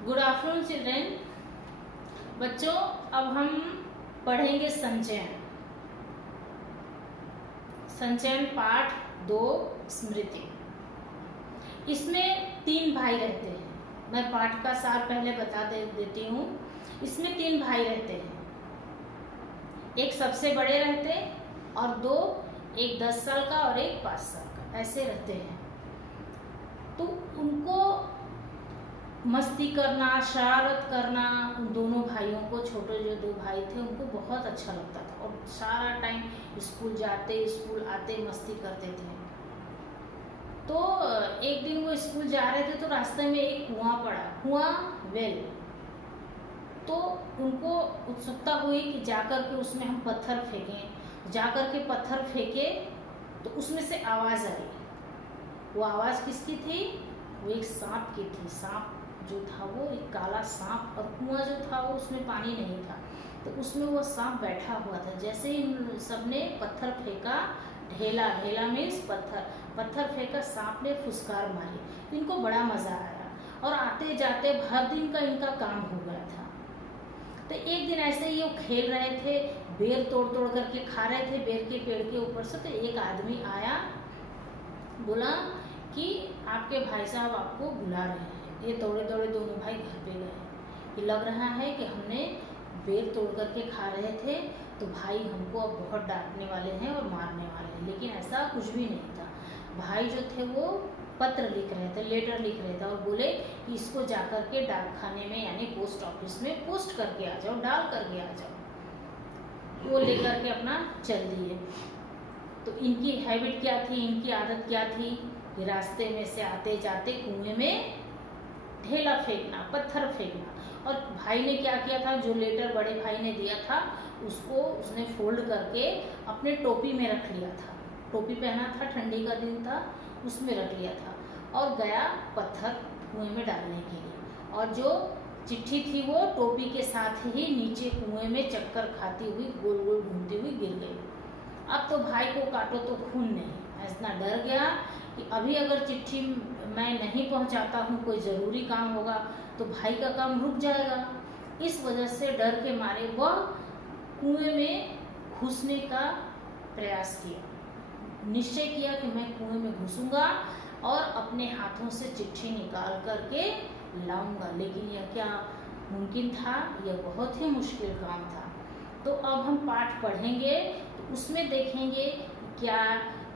Good afternoon children. बच्चों, अब हम पढ़ेंगे संचयन। संचयन पाठ 2 स्मृति। इसमें 3 भाई रहते हैं। मैं पाठ का सार पहले बता देती हूँ। इसमें 3 भाई रहते हैं। एक सबसे बड़े रहते और 2, एक 10 साल का और एक 5 साल का, ऐसे रहते हैं। तो उनको मस्ती करना, शरारत करना, उन दोनों भाइयों को, छोटे जो 2 भाई थे उनको बहुत अच्छा लगता था और सारा टाइम स्कूल जाते स्कूल आते मस्ती करते थे। तो एक दिन वो स्कूल जा रहे थे तो रास्ते में एक कुआं पड़ा, कुआं वेल। तो उनको उत्सुकता हुई कि जाकर के उसमें हम पत्थर फेंकें। जाकर के पत्थर फेंके तो उसमें से आवाज़ आई। वो आवाज़ किसकी थी? वो एक सांप की थी। सांप जो था वो एक काला सांप, और कुआं जो था वो उसमें पानी नहीं था, तो उसमें वो सांप बैठा हुआ था। जैसे ही सबने पत्थर फेंका, ढेला मीन्स पत्थर फेंका, सांप ने फुसकार मारी। इनको बड़ा मज़ा आया और आते जाते भर दिन का इनका काम हो गया था। तो एक दिन ऐसे ही वो खेल रहे थे, बेर तोड़ करके खा रहे थे बेर के पेड़ के ऊपर से। तो एक आदमी आया, बोला कि आपके भाई साहब आपको बुला रहे हैं। ये दौड़े दोनों भाई घर पे गए। ये लग रहा है कि हमने बेर तोड़ करके खा रहे थे तो भाई हमको अब बहुत डांटने वाले हैं और मारने वाले हैं, लेकिन ऐसा कुछ भी नहीं था। भाई जो थे वो पत्र लिख रहे थे, लेटर लिख रहे थे और बोले कि इसको जाकर के डाक खाने में यानी पोस्ट ऑफिस में पोस्ट करके आ जाओ, डाल करके आ जाओ। वो लेकर के अपना चल दिए। तो इनकी हैबिट क्या थी, इनकी आदत क्या थी कि रास्ते में से आते जाते कुएं में ढेला फेंकना, पत्थर फेंकना। और भाई ने क्या किया था, जो लेटर बड़े भाई ने दिया था उसको उसने फोल्ड करके अपने टोपी में रख लिया था। टोपी पहना था, ठंडी का दिन था, उसमें रख लिया था और गया पत्थर कुएं में डालने के लिए। और जो चिट्ठी थी वो टोपी के साथ ही नीचे कुएं में चक्कर खाती हुई गोल गोल घूमती हुई गिर गई। अब तो भाई को काटो तो खून नहीं। इतना डर गया कि अभी अगर चिट्ठी मैं नहीं पहुंचाता हूँ, कोई ज़रूरी काम होगा तो भाई का काम रुक जाएगा। इस वजह से डर के मारे वह कुएं में घुसने का प्रयास किया। निश्चय किया कि मैं कुएं में घुसूंगा और अपने हाथों से चिट्ठी निकाल करके लाऊंगा। लेकिन यह क्या मुमकिन था? यह बहुत ही मुश्किल काम था। तो अब हम पाठ पढ़ेंगे तो उसमें देखेंगे क्या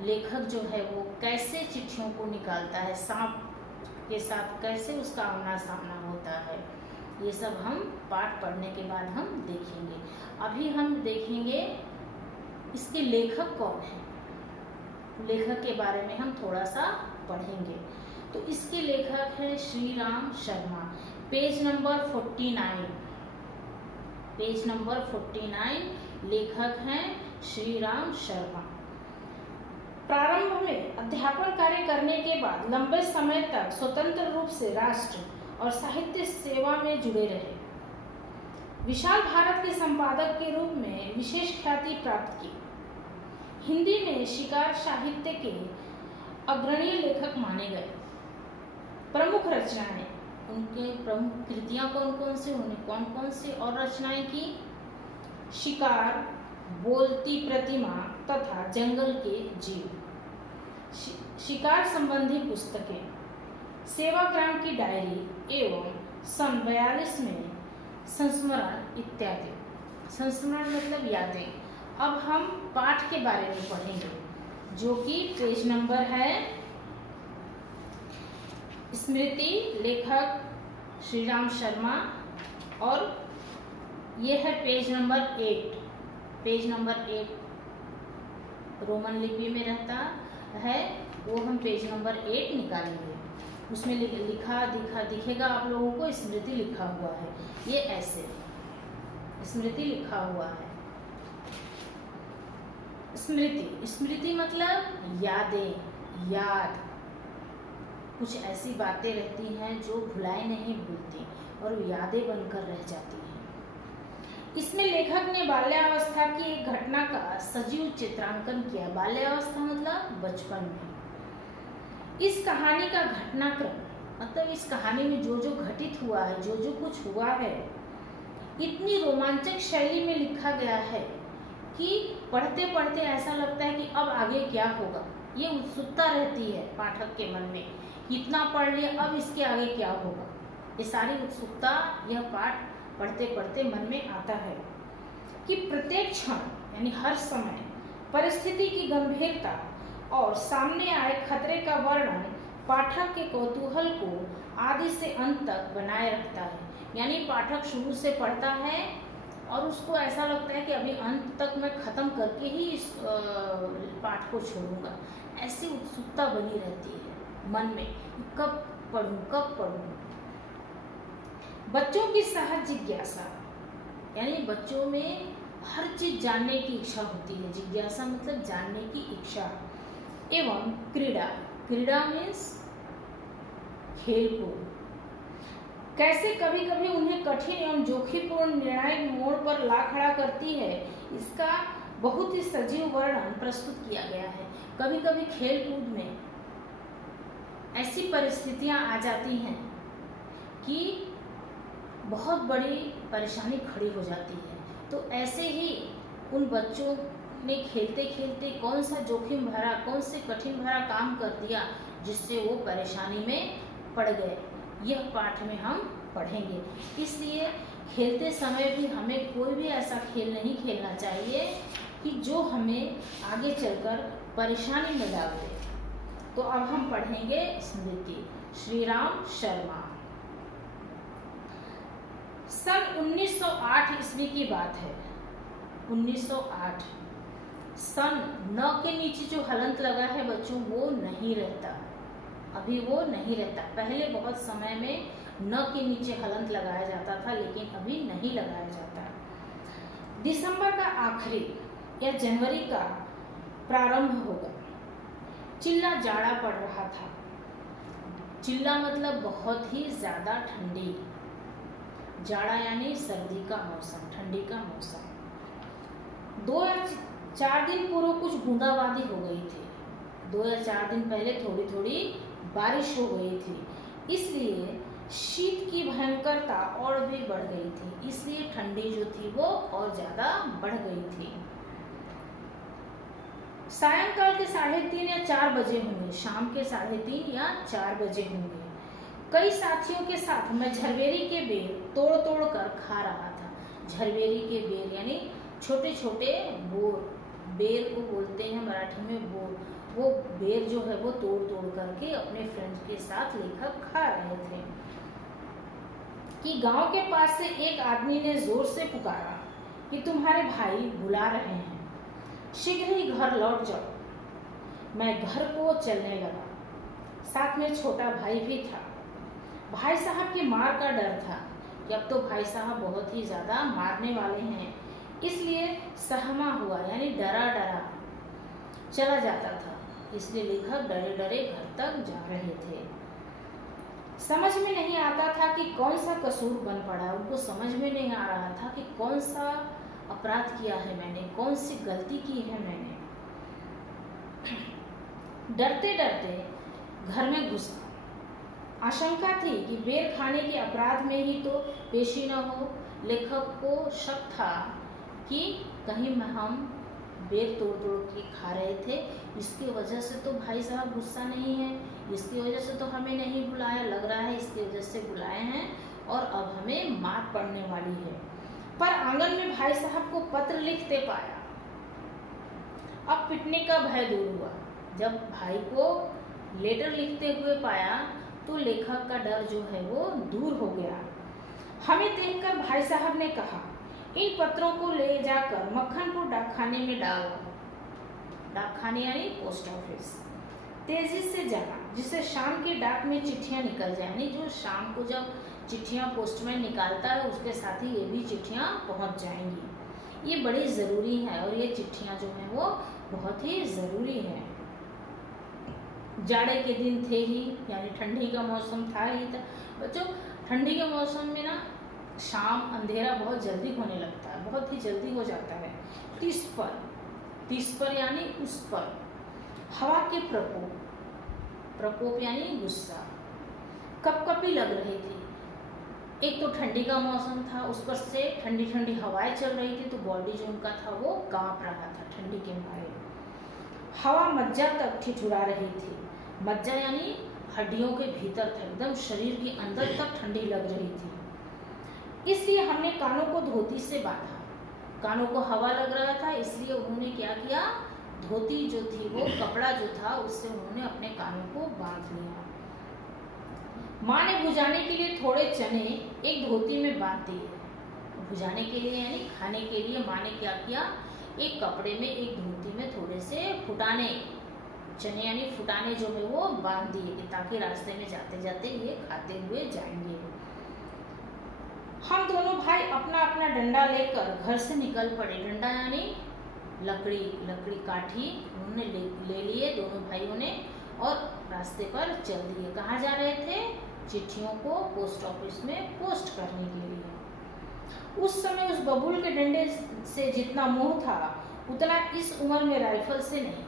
लेखक जो है वो कैसे चिट्ठियों को निकालता है, सांप के साथ कैसे उसका आमना सामना होता है। ये सब हम पाठ पढ़ने के बाद हम देखेंगे। अभी हम देखेंगे इसके लेखक कौन है। लेखक के बारे में हम थोड़ा सा पढ़ेंगे। तो इसके लेखक है Shriram Sharma. Page number 49, page number 49 लेखक हैं श्रीराम शर्मा। प्रारंभ में अध्यापन कार्य करने के बाद लंबे समय तक स्वतंत्र रूप से राष्ट्र और साहित्य सेवा में जुड़े रहे। विशाल भारत के संपादक के रूप में विशेष ख्याति प्राप्त की। हिंदी में शिकार साहित्य के अग्रणी लेखक माने गए। प्रमुख रचनाएं, उनके प्रमुख कृतियां कौन कौन से, उन्होंने कौन कौन से और रचनाएं की? शिकार, बोलती प्रतिमा तथा जंगल के जीव, शिकार संबंधी पुस्तकें, सेवाग्राम की डायरी एवं सन 42 में संस्मरण इत्यादि। संस्मरण मतलब यादें। अब हम पाठ के बारे में पढ़ेंगे जो कि पेज नंबर है स्मृति, लेखक श्रीराम शर्मा, और ये है page number 8। Page number 8 Roman लिपि में रहता है, वो हम पेज नंबर 8 निकालेंगे। उसमें दिखेगा आप लोगों को स्मृति लिखा हुआ है। ये ऐसे स्मृति लिखा हुआ है। स्मृति मतलब यादें, याद। कुछ ऐसी बातें रहती हैं जो भुलाए नहीं भूलती और यादें बनकर रह जाती हैं। इसमें लेखक ने बाल्यावस्था की एक घटना का सजीव चित्रांकन किया। बाल्यावस्था मतलब बचपन में। इस कहानी का घटनाक्रम मतलब इस कहानी में जो जो घटित हुआ है, जो जो कुछ हुआ है, इतनी रोमांचक शैली में लिखा गया है कि पढ़ते पढ़ते ऐसा लगता है कि अब आगे क्या होगा। ये उत्सुकता रहती है पाठक के मन में, इतना पढ़ लिया, अब इसके आगे क्या होगा। ये सारी उत्सुकता यह पाठ पढ़ते पढ़ते मन में आता है कि प्रत्येक क्षण यानी हर समय परिस्थिति की गंभीरता और सामने आए खतरे का वर्णन पाठक के कौतूहल को आदि से अंत तक बनाए रखता है। यानी पाठक शुरू से पढ़ता है और उसको ऐसा लगता है कि अभी अंत तक मैं खत्म करके ही इस पाठ को छोड़ूंगा। ऐसी उत्सुकता बनी रहती है मन में, कब पढ़ूं कब पढ़ूं। बच्चों की सहज जिज्ञासा, यानी बच्चों में हर चीज जानने की इच्छा होती है। जिज्ञासा मतलब जानने की इच्छा। एवं क्रीड़ा, क्रीड़ा मीन्स खेल कूद, कैसे कभी कभी उन्हें कठिन एवं जोखिमपूर्ण निर्णायक मोड़ पर ला खड़ा करती है, इसका बहुत ही सजीव वर्णन प्रस्तुत किया गया है। कभी कभी खेल कूद में ऐसी परिस्थितियां आ जाती हैं कि बहुत बड़ी परेशानी खड़ी हो जाती है। तो ऐसे ही उन बच्चों ने खेलते खेलते कौन सा जोखिम भरा, कौन से कठिन भरा काम कर दिया जिससे वो परेशानी में पड़ गए, यह पाठ में हम पढ़ेंगे। इसलिए खेलते समय भी हमें कोई भी ऐसा खेल नहीं खेलना चाहिए कि जो हमें आगे चलकर परेशानी में डाल दे। तो अब हम पढ़ेंगे स्मृति, श्रीराम शर्मा। सन 1908 ईस्वी की बात है। 1908 सन न के नीचे जो हलंत लगा है बच्चों, वो नहीं रहता, अभी वो नहीं रहता। पहले बहुत समय में न के नीचे हलंत लगाया जाता था, लेकिन अभी नहीं लगाया जाता। दिसंबर का आखिरी या जनवरी का प्रारंभ होगा। चिल्ला जाड़ा पड़ रहा था। चिल्ला मतलब बहुत ही ज्यादा ठंडी, जाड़ा यानी सर्दी का मौसम, ठंडी का मौसम। 2 या 4 दिन पूर्व कुछ बूंदाबांदी हो गई थी। 2 या 4 दिन पहले थोड़ी थोड़ी बारिश हो गई थी, इसलिए शीत की भयंकरता और भी बढ़ गई थी। इसलिए ठंडी जो थी वो और ज्यादा बढ़ गई थी। सायंकाल के 3:30 या 4 बजे होंगे, शाम के 3:30 या 4 बजे होंगे। कई साथियों के साथ मैं झरबेरी के बेर तोड़ तोड़ कर खा रहा था। झरबेरी के बेर यानी छोटे छोटे बोर, बेर को बोलते हैं मराठी में बोर। वो बेर जो है वो तोड़ तोड़ करके अपने फ्रेंड्स के साथ लेकर खा रहे थे कि गांव के पास से एक आदमी ने जोर से पुकारा कि तुम्हारे भाई बुला रहे हैं, शीघ्र ही घर लौट जाओ। मैं घर को चलने लगा, साथ में छोटा भाई भी था। भाई साहब की मार का डर था कि अब तो भाई साहब बहुत ही ज्यादा मारने वाले हैं, इसलिए सहमा हुआ यानी डरा डरा चला जाता था। इसलिए लेखक डरे डरे घर तक जा रहे थे। समझ में नहीं आता था कि कौन सा कसूर बन पड़ा। उनको समझ में नहीं आ रहा था कि कौन सा अपराध किया है मैंने, कौन सी गलती की है मैंने। डरते डरते घर में घुसा। आशंका थी कि बेर खाने के अपराध में ही तो पेशी न हो। लेखक को शक था कि कहीं हम बेर तोड़ तोड़ के खा रहे थे, इसकी वजह से तो भाई साहब गुस्सा नहीं है, इसकी वजह से तो हमें नहीं बुलाया, लग रहा है इसकी वजह से बुलाए हैं और अब हमें मार पड़ने वाली है। पर आंगन में भाई साहब को पत्र लिखते पाया। अब पिटने का भय दूर हुआ। जब भाई को लेटर लिखते हुए पाया तो लेखक का डर जो है वो दूर हो गया। हमें देखकर भाई साहब ने कहा, इन पत्रों को ले जाकर मक्खनपुर डाकखाने में डाल दो। डाकखाने यानी पोस्ट ऑफिस। तेजी से जाना, जिससे शाम की डाक में चिट्ठियां निकल जाए। यानी जो शाम को जब चिट्ठियां पोस्टमैन निकालता है उसके साथ ही ये भी चिट्ठियां पहुंच जाएंगी। ये बड़ी ज़रूरी है और ये चिट्ठियां जो हैं वो बहुत ही ज़रूरी है। जाड़े के दिन थे ही, यानी ठंडी का मौसम था ही था। बच्चों ठंडी के मौसम में ना शाम अंधेरा बहुत जल्दी होने लगता है, बहुत ही जल्दी हो जाता है। 30 पर यानी उस पर। हवा के प्रकोप, प्रकोप यानी गुस्सा। कपकपी लग रही थी। एक तो ठंडी का मौसम था, उस पर से ठंडी ठंडी हवाएं चल रही थी, तो बॉडी जो उनका था वो कांप रहा था ठंडी के मारे। हवा मज्जा तक ठिठुरा रही थी। मज्जा यानी हड्डियों के भीतर था, एकदम शरीर के अंदर तक ठंडी लग रही थी। इसलिए हमने कानों को धोती से बांधा। कानों को हवा लग रहा था, इसलिए उन्होंने क्या किया, धोती जो थी वो कपड़ा जो था उससे उन्होंने अपने कानों को बांध लिया। माँ ने भुजाने के लिए थोड़े चने एक धोती में बांध दिए। भुजाने के लिए यानी खाने के लिए माँ ने क्या किया, एक कपड़े में एक धोती में थोड़े से फुटाने, चने यानी फुटाने जो है वो बांध दिए, ताकि रास्ते में जाते जाते ये खाते हुए जाएंगे। हम दोनों भाई अपना अपना डंडा लेकर घर से निकल पड़े। डंडा यानी लकड़ी काठी उन्होंने ले लिए दोनों भाइयों ने, और रास्ते पर चल दिए। कहाँ जा रहे थे, चिट्ठियों को पोस्ट ऑफिस में पोस्ट करने के लिए। उस समय उस बबूल के डंडे से जितना मोह था उतना इस उम्र में राइफल से नहीं।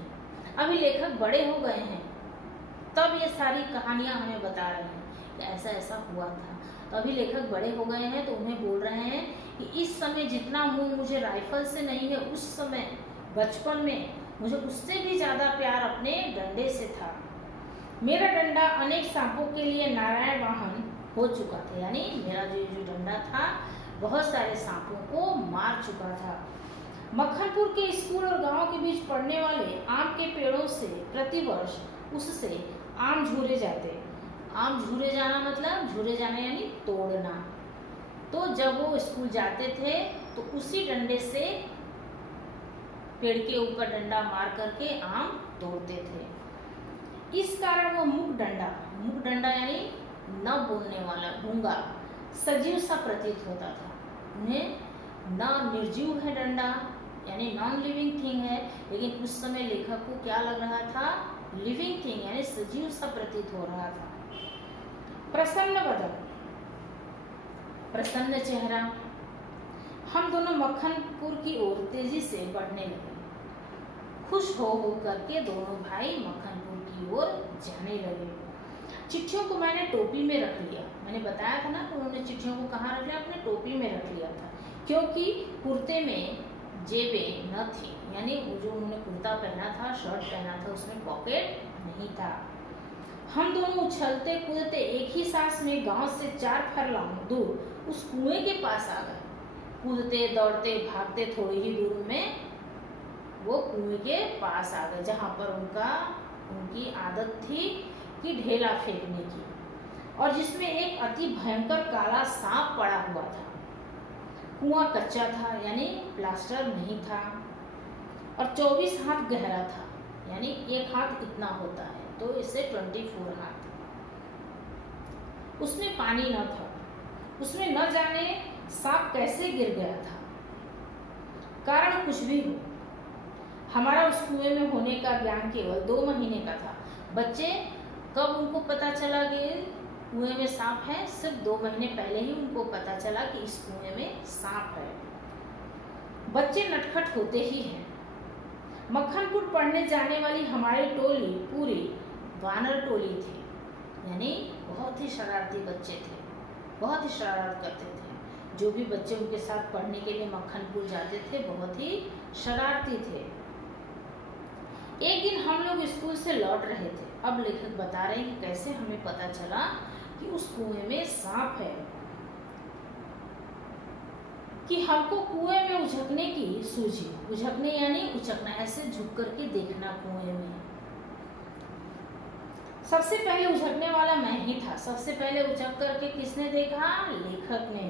अभी लेखक बड़े हो गए हैं, तब ये सारी कहानियां हमें बता रहे हैं कि ऐसा ऐसा हुआ था। तो अभी लेखक बड़े हो गए हैं, तो उन्हें बोल रहे हैं कि इस समय जितना मोह मुझे राइफल से नहीं है, उस समय बचपन में मुझे उससे भी ज़्यादा प्यार अपने डंडे से था। मेरा डंडा अनेक सांपों के लिए नारायण वाहन हो चुका था, यानी मेरा जो डंडा था बहुत सारे सांपों को मार चुका था। मक्खनपुर के स्कूल और गांव के बीच पड़ने वाले आम के पेड़ों से प्रतिवर्ष उससे आम झूरे जाते। आम झूरे जाना मतलब, झूरे जाना यानी तोड़ना। तो जब वो स्कूल जाते थे तो उसी डंडे से पेड़ के ऊपर डंडा मार करके आम तोड़ते थे। इस कारण वो मुक डंडा यानी न बोलने वाला, गूंगा, सजीव सा प्रतीत होता था। उन्हें न निर्जीव है डंडा यानी नॉन लिविंग थिंग है, लेकिन उस समय लेखक को क्या लग रहा था, लिविंग थिंग यानी सजीव सा प्रतीत हो रहा था। प्रसन्न बदन, प्रसन्न चेहरा। हम दोनों मक्खनपुर की ओर तेजी से बढ़ने लगे। खुश हो करके दोनों भाई मक्खनपुर की ओर जाने लगे। चिट्ठियों को मैंने टोपी में रख लिया। मैंने बताया था ना कि उन्होंने चिट्ठियों को कहाँ रख लिया, अपने टोपी में रख लिया था, क्योंकि कुर्ते में जेबें न थी, यानी जो उन्होंने कुर्ता पहना था, शर्ट पहना था, उसमें पॉकेट नहीं था। हम दोनों उछलते कूदते एक ही सांस में गांव से 4 फरलांग दूर उस कुएं के पास आ गए। कूदते दौड़ते भागते थोड़ी ही दूर में वो कुएं के पास आ गए, जहाँ पर उनकी आदत थी कि ढेला फेंकने की, और जिसमें एक अति भयंकर काला सांप पड़ा हुआ था। कुआं कच्चा था यानी प्लास्टर नहीं था, और 24 हाथ गहरा था, यानी एक हाथ इतना होता है, तो इससे 24 हाथ। उसमें पानी न था। उसमें न जाने सांप कैसे गिर गया था। कारण कुछ भी हो, हमारा उस कुएं में होने का ज्ञान केवल 2 महीने का था। बच्चे कब उनको पता चला कि कुएं में सांप है, सिर्फ 2 महीने पहले ही उनको पता चला कि इस कुएं में सांप है। बच्चे नटखट होते ही हैं। मक्खनपुर पढ़ने जाने वाली हमारी टोली पूरी वानर टोली थी, यानी बहुत ही शरारती बच्चे थे, बहुत ही शरारत करते थे। जो भी बच्चे उनके साथ पढ़ने के लिए मक्खनपुर जाते थे बहुत ही शरारती थे। एक दिन हम लोग स्कूल से लौट रहे थे। अब लेखक बता रहे हैं कि कैसे हमें पता चला कि उस कुएं में सांप है, कि हमको कुएं में उझकने की सूझी। उझकने यानी उचकना, ऐसे झुक करके देखना कुएं में। सबसे पहले उझकने वाला मैं ही था। सबसे पहले उचक करके किसने देखा, लेखक ने।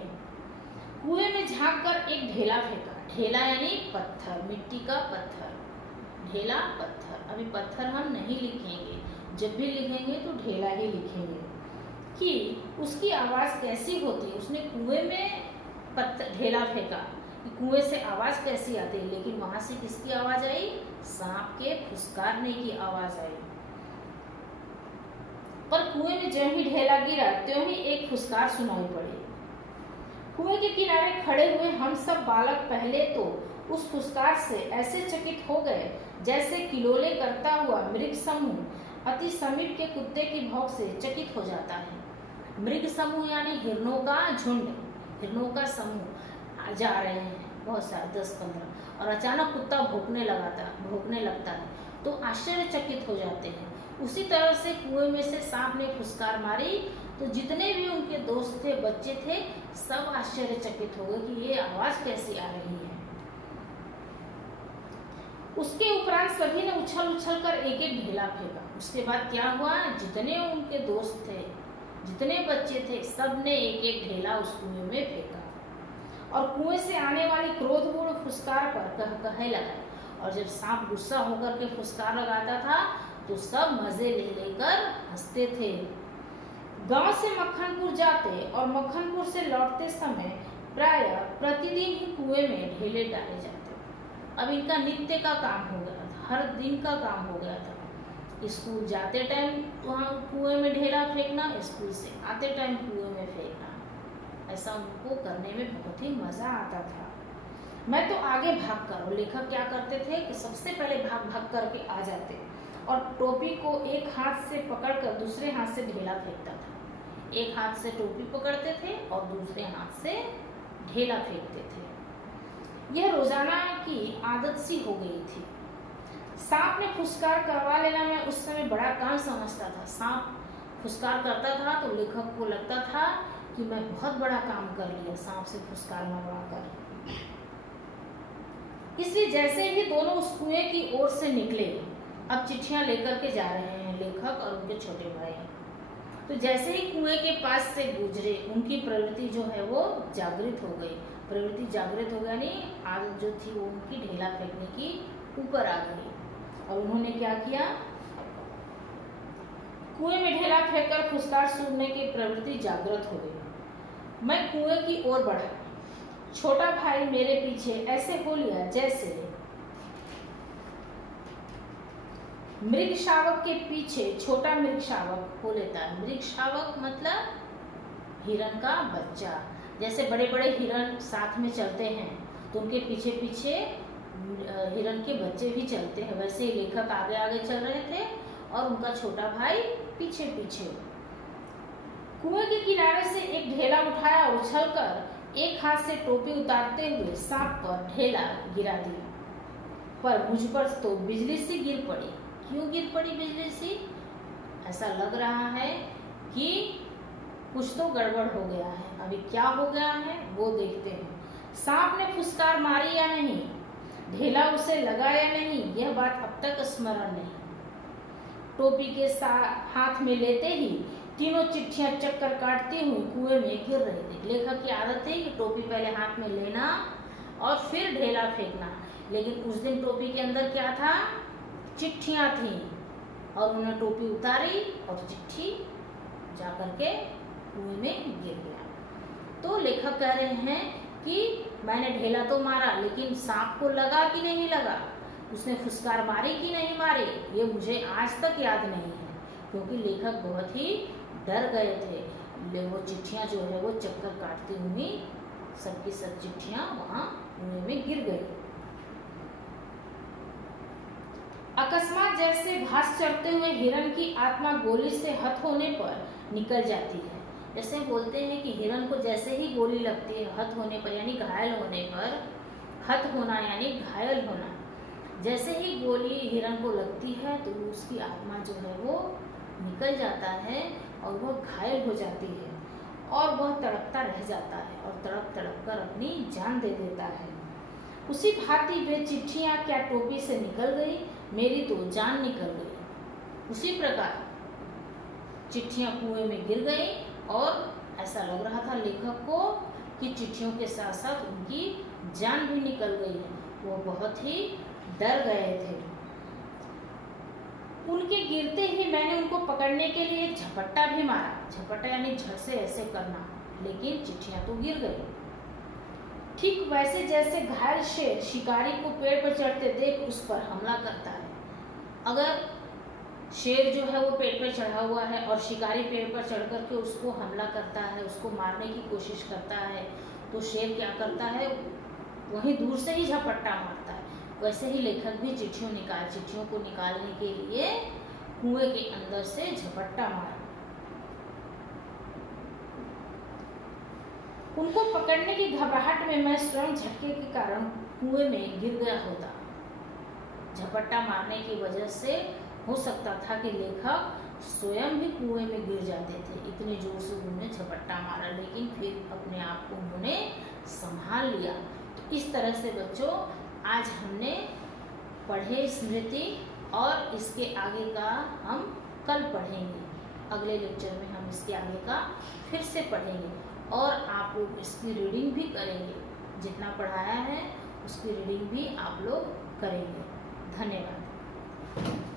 कुएं में झांक कर एक ढेला फेंका। ढेला यानी पत्थर, मिट्टी का पत्थर, ढेला पत्थर। अभी पत्थर हम नहीं लिखेंगे, जब भी लिखेंगे तो ढेला ही लिखेंगे। कि उसकी आवाज़ कैसी होती। उसने कुएं में ढेला फेंका कि कुएं से आवाज़ कैसी आती है, लेकिन वहां से किसकी आवाज़ आई, सांप के फुसकारने की आवाज़ आई। पर कुएं में ज्यों ही ढेला गिरा त्यों ही एक फुसकार सुनाई पड़ी। कुएं के किनारे खड़े हुए हम सब बालक पहले तो उस फुसकार से ऐसे चकित हो गए जैसे किलोले करता हुआ मृग समूह अति समीप के कुत्ते की भौंक से चकित हो जाता है। मृग समूह यानी हिरणों का झुंड, हिरणों का समूह जा रहे हैं बहुत सारे 10-15, और अचानक कुत्ता भौंकने लगता है तो आश्चर्यचकित हो जाते हैं। उसी तरह से कुएं में से सांप ने फुसकार मारी तो जितने भी उनके दोस्त थे, बच्चे थे, सब आश्चर्यचकित हो गए कि ये आवाज कैसी आ रही है। उसके उपरांत सभी ने उछल कर एक एक ढेला फेंका। उसके बाद क्या हुआ, जितने उनके दोस्त थे, जितने बच्चे थे, सब ने एक एक ढेला उस कुएं में फेंका और कुएं से आने वाली क्रोधपूर्ण फुसकार पर कहे लगाए। और जब सांप गुस्सा होकर के फुसकार लगाता था तो सब मजे ले लेकर हंसते थे। गांव से मक्खनपुर जाते और मक्खनपुर से लौटते समय प्रायः प्रतिदिन ही कुएं में ढेले डाले जाते। अब इनका नित्य का काम हो गया था, हर दिन का काम हो गया था। स्कूल जाते टाइम वहाँ कुएं में ढेला फेंकना, स्कूल से आते टाइम कुएं में फेंकना, ऐसा उनको करने में बहुत ही मजा आता था। मैं तो आगे भाग कर, और लेखक क्या करते थे कि सबसे पहले भाग भाग करके आ जाते और टोपी को एक हाथ से पकड़कर दूसरे हाथ से ढेला फेंकता था। एक हाथ से टोपी पकड़ते थे और दूसरे हाथ से ढेला फेंकते थे। यह रोजाना की आदत सी हो गई थी। सांप ने फुसकार करवा लेना मैं उस समय बड़ा काम समझता था। सांप फुसकार करता था तो लेखक को लगता था कि मैं बहुत बड़ा काम कर लिया सांप से फुसकार मरवा कर। इसलिए जैसे ही दोनों उस कुएं की ओर से निकले, अब चिट्ठियां लेकर के जा रहे हैं लेखक और उनके छोटे भाई। तो जैसे ही कुएं के पास से गुजरे, उनकी प्रवृत्ति जो है वो जागृत हो गई। प्रवृत्ति जागृत हो गया नहीं, आदत जो थी वो उनकी ढेला फेंकने की ऊपर आ गई। और उन्होंने क्या किया, कुएं में ढेला फेंककर फुसकार सूंघने की प्रवृत्ति जागृत हो गई। मैं कुएं की ओर बढ़ा, छोटा भाई मेरे पीछे ऐसे हो लिया जैसे मृग शावक के पीछे छोटा मृग शावक हो लेता है। मृग शावक मतलब हिरण का बच्चा। जैसे बड़े बड़े हिरण साथ में चलते हैं तो उनके पीछे पीछे हिरण के बच्चे भी चलते हैं, वैसे ही लेखक आगे आगे चल रहे थे और उनका छोटा भाई पीछे पीछे। कुएं के किनारे से एक ढेला उठाया और उछलकर एक हाथ से टोपी उतारते हुए सांप पर ढेला गिरा दिया, पर मुझ पर तो बिजली सी गिर पड़ी। क्यों गिर पड़ी बिजली सी? ऐसा लग रहा है कि कुछ तो गड़बड़ हो गया है। अभी क्या हो गया है वो देखते हैं। सांप ने फुसकार मारी या नहीं, ढेला उसे लगा या नहीं, यह बात अब तक स्मरण नहीं। टोपी के हाथ में लेते ही तीनों चिट्ठियां चक्कर काटती हुई कुएं में गिर रही थी। लेखक की आदत है कि टोपी पहले हाथ में लेना और फिर ढेला फेंकना, लेकिन उस दिन टोपी के अंदर क्या था, चिट्ठियां थी और उन्होंने टोपी उतारी और चिट्ठी जाकर के कुएं में गिर गया। तो लेखक कह रहे हैं कि मैंने ढेला तो मारा, लेकिन सांप को लगा कि नहीं लगा, उसने फुसकार मारी कि नहीं मारी, ये मुझे आज तक याद नहीं है, क्योंकि लेखक बहुत ही डर गए थे। वो चिट्ठियां जो है वो चक्कर काटती हुई सबकी सब चिट्ठियां वहां कुएं में गिर गई। अकस्मात जैसे घास चढ़ते हुए हिरण की आत्मा गोली से हत होने पर निकल जाती है। जैसे बोलते हैं कि हिरण को जैसे ही गोली लगती है, हत होने पर यानी घायल होने पर, हत होना यानी घायल होना, जैसे ही गोली हिरण को लगती है तो उसकी आत्मा जो है वो निकल जाता है और वह घायल हो जाती है और वह तड़पता रह जाता है और तड़प तड़प कर अपनी जान दे देता है। उसी भांति वे चिट्ठियां क्या टोपी से निकल गई, मेरी तो जान निकल गई। उसी प्रकार चिट्ठियां कुएं में गिर गई और ऐसा लग रहा था लेखक को कि चिट्ठियों के साथ साथ उनकी जान भी निकल गई है। वो बहुत ही डर गए थे। उनके गिरते ही मैंने उनको पकड़ने के लिए झपट्टा भी मारा। झपट्टा यानी झट से ऐसे करना, लेकिन चिट्ठियां तो गिर गई। ठीक वैसे जैसे घायल शेर शिकारी को पेड़ पर चढ़ते देख उस पर हमला करता है। अगर शेर जो है वो पेड़ पर चढ़ा हुआ है और शिकारी पेड़ पर चढ़ करके उसको हमला करता है, उसको मारने की कोशिश करता है, तो शेर क्या करता है, वहीं दूर से ही झपट्टा मारता है। वैसे ही लेखक भी चिट्ठियों को निकालने के लिए कुएं के अंदर से झपट्टा मारा। उनको पकड़ने की घबराहट में मैं स्वयं झटके के कारण कुएं में गिर गया होता। झपट्टा मारने की वजह से हो सकता था कि लेखक स्वयं भी कुएं में गिर जाते थे, इतने जोर से उन्होंने झपट्टा मारा, लेकिन फिर अपने आप को उन्होंने संभाल लिया। तो इस तरह से बच्चों आज हमने पढ़े स्मृति, और इसके आगे का हम कल पढ़ेंगे। अगले लेक्चर में हम इसके आगे का फिर से पढ़ेंगे और आप लोग इसकी रीडिंग भी करेंगे। जितना पढ़ाया है उसकी रीडिंग भी आप लोग करेंगे। धन्यवाद।